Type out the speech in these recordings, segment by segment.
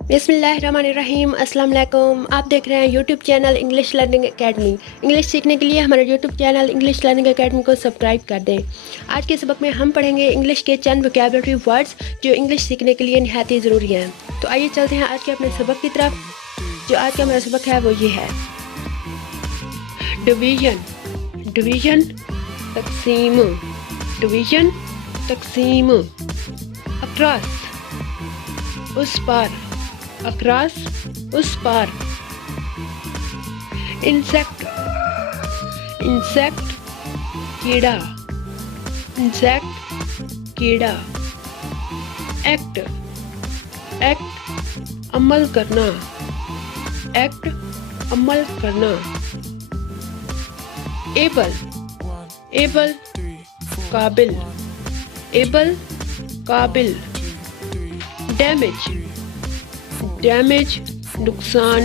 बिस्मिल्लाहिर्रहमानिर्रहीम। अस्सलाम वालेकुम। आप देख रहे हैं YouTube channel English learning academy. English सीखने के लिए हमारे YouTube channel English learning academy को सब्सक्राइब कर दें। आज के सबक में हम पढ़ेंगे इंग्लिश के चंद वोकैबुलरी वर्ड्स जो इंग्लिश सीखने के लिए निहायत ही ज़रूरी हैं। तो आइए चलते हैं आज के अपने सबक की तरफ। जो आज का हमारा सबक है वो ये है डिवीजन। डिवीजन तकसीम। डिवीजन तकसीम। अक्रॉस उस पार। अक्रॉस उस पार। इंसेक्ट। इंसेक्ट कीड़ा। इंसेक्ट कीड़ा। एक्ट। एक्ट अमल करना। एक्ट अमल करना। एबल। एबल काबिल। एबल काबिल। डैमेज। डैमेज नुकसान।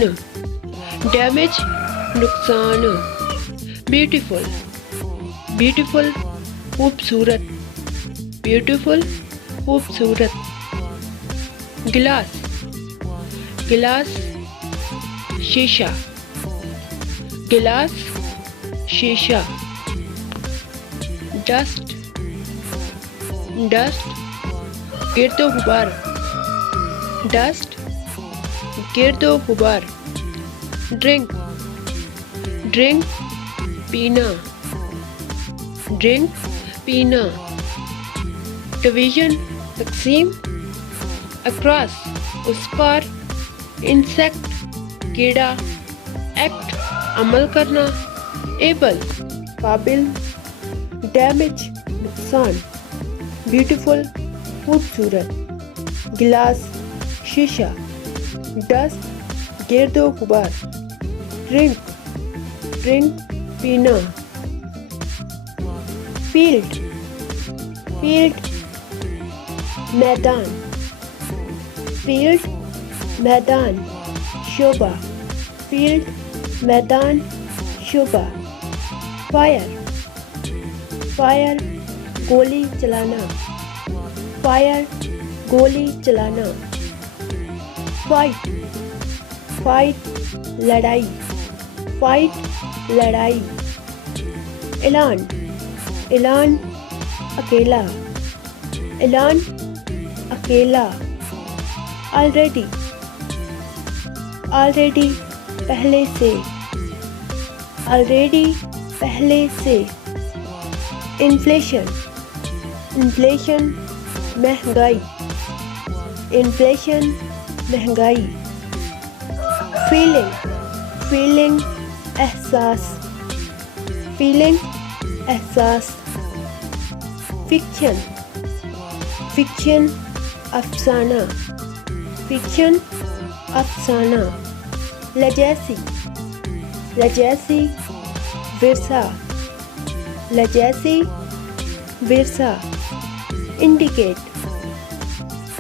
डैमेज नुकसान। ब्यूटीफुल। ब्यूटीफुल खूबसूरत। ब्यूटीफुल खूबसूरत। गिलास। गिलास शीशा। गिलास शीशा। डस्ट। डस्ट गिर्दो गुबार। डस्ट गिर्दो गुबार। ड्रिंक। ड्रिंक पीना। ड्रिंक पीना। डिवीजन तकसीम। अक्रॉस उस पार। इंसेक्ट कीड़ा। एक्ट अमल करना। एबल काबिल। डैमेज नुकसान। ब्यूटीफुल खूबसूरत। गिलास शीशा। डस्ट गिर्दो गुबार। ड्रिंक ड्रिंक पीना। फील्ड। फील्ड मैदान। फील्ड मैदान। शोबा। फील्ड मैदान शोबा। फायर। फायर गोली चलाना। फायर गोली चलाना। फाइट। फाइट लड़ाई। फाइट लड़ाई। ऐलान। ऐलान अकेला। ऐलान अकेला। ऑलरेडी। ऑलरेडी पहले से। ऑलरेडी पहले से। इन्फ्लेशन। इन्फ्लेशन महंगाई। इन्फ्लेशन महंगाई। फीलिंग। फीलिंग एहसास। फीलिंग एहसास। फिक्शन। फिक्शन अफसाना। फिक्शन अफसाना। लेजेसी। लेजेसी विरसा। लेजेसी विरसा। इंडिकेट।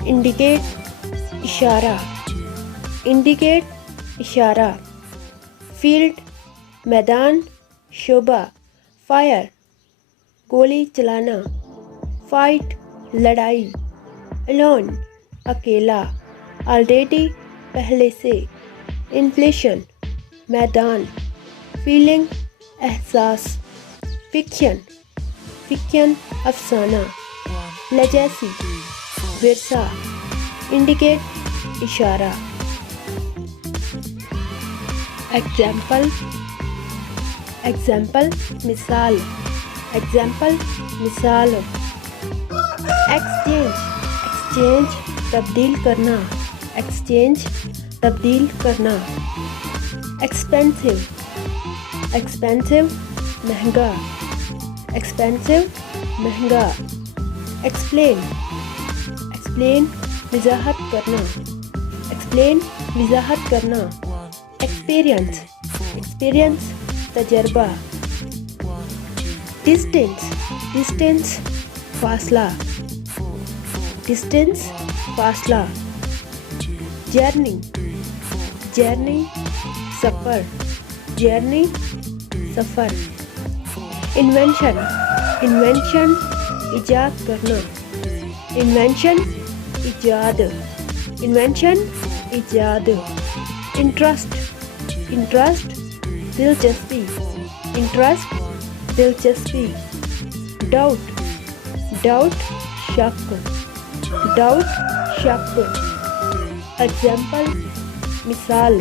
इंडिकेट इशारा। इंडिकेट इशारा। फील्ड मैदान शोबा। फायर गोली चलाना। फाइट लड़ाई। अलोन अकेला। ऑलरेडी पहले से। इन्फ्लेशन मैदान। फीलिंग एहसास। फिक्शन। फिक्शन अफसाना। लेजेसी विरसा। इंडिकेट इशारा। एग्जाम्पल। एग्जाम्पल मिसाल। एग्जाम्पल मिसाल। एक्सचेंज। एक्सचेंज तब्दील करना। एक्सचेंज तब्दील करना। एक्सपेंसिव। एक्सपेंसिव महंगा। एक्सपेंसिव महंगा। एक्सप्लेन। एक्सप्लेन वजाहत करना। एक्सप्लेन वजाहत करना। एक्सपीरियंस। एक्सपीरियंस तजर्बा। डिस्टेंस। डिस्टेंस फासला। डिस्टेंस फासला। जर्नी। जर्नी सफ़र। जर्नी सफ़र। इन्वेंशन। इन्वेंशन इजाद करना। इन्वेंशन इजाद। इन्वेंशन ایجاد. انٹرسٹ دلچسپی. ڈاؤٹ شک. ایگزامپل مثال.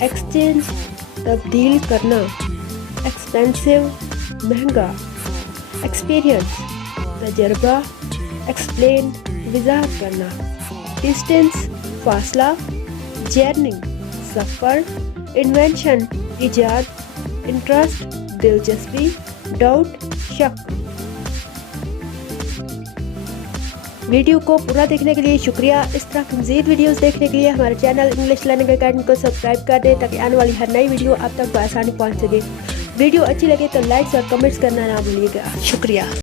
ایکسچینج تبدیل کرنا. ایکسپینسو مہنگا. ایکسپیرئنس تجربہ. ایکسپلین وضاحت کرنا. ڈسٹینس فاصلہ. جرننگ سفر. انوینشن ایجاد. انٹرسٹ دلچسپی. ڈاؤٹ شک. ویڈیو کو پورا دیکھنے کے لیے شکریہ. اس طرح کی مزید ویڈیوز دیکھنے کے لیے ہمارے چینل انگلش لرننگ اکیڈمی کو سبسکرائب کر دیں تاکہ آنے والی ہر نئی ویڈیو آپ تک بآسانی پہنچ سکے. ویڈیو اچھی لگے تو لائکس اور کمنٹس کرنا نہ بھولیے گا. شکریہ.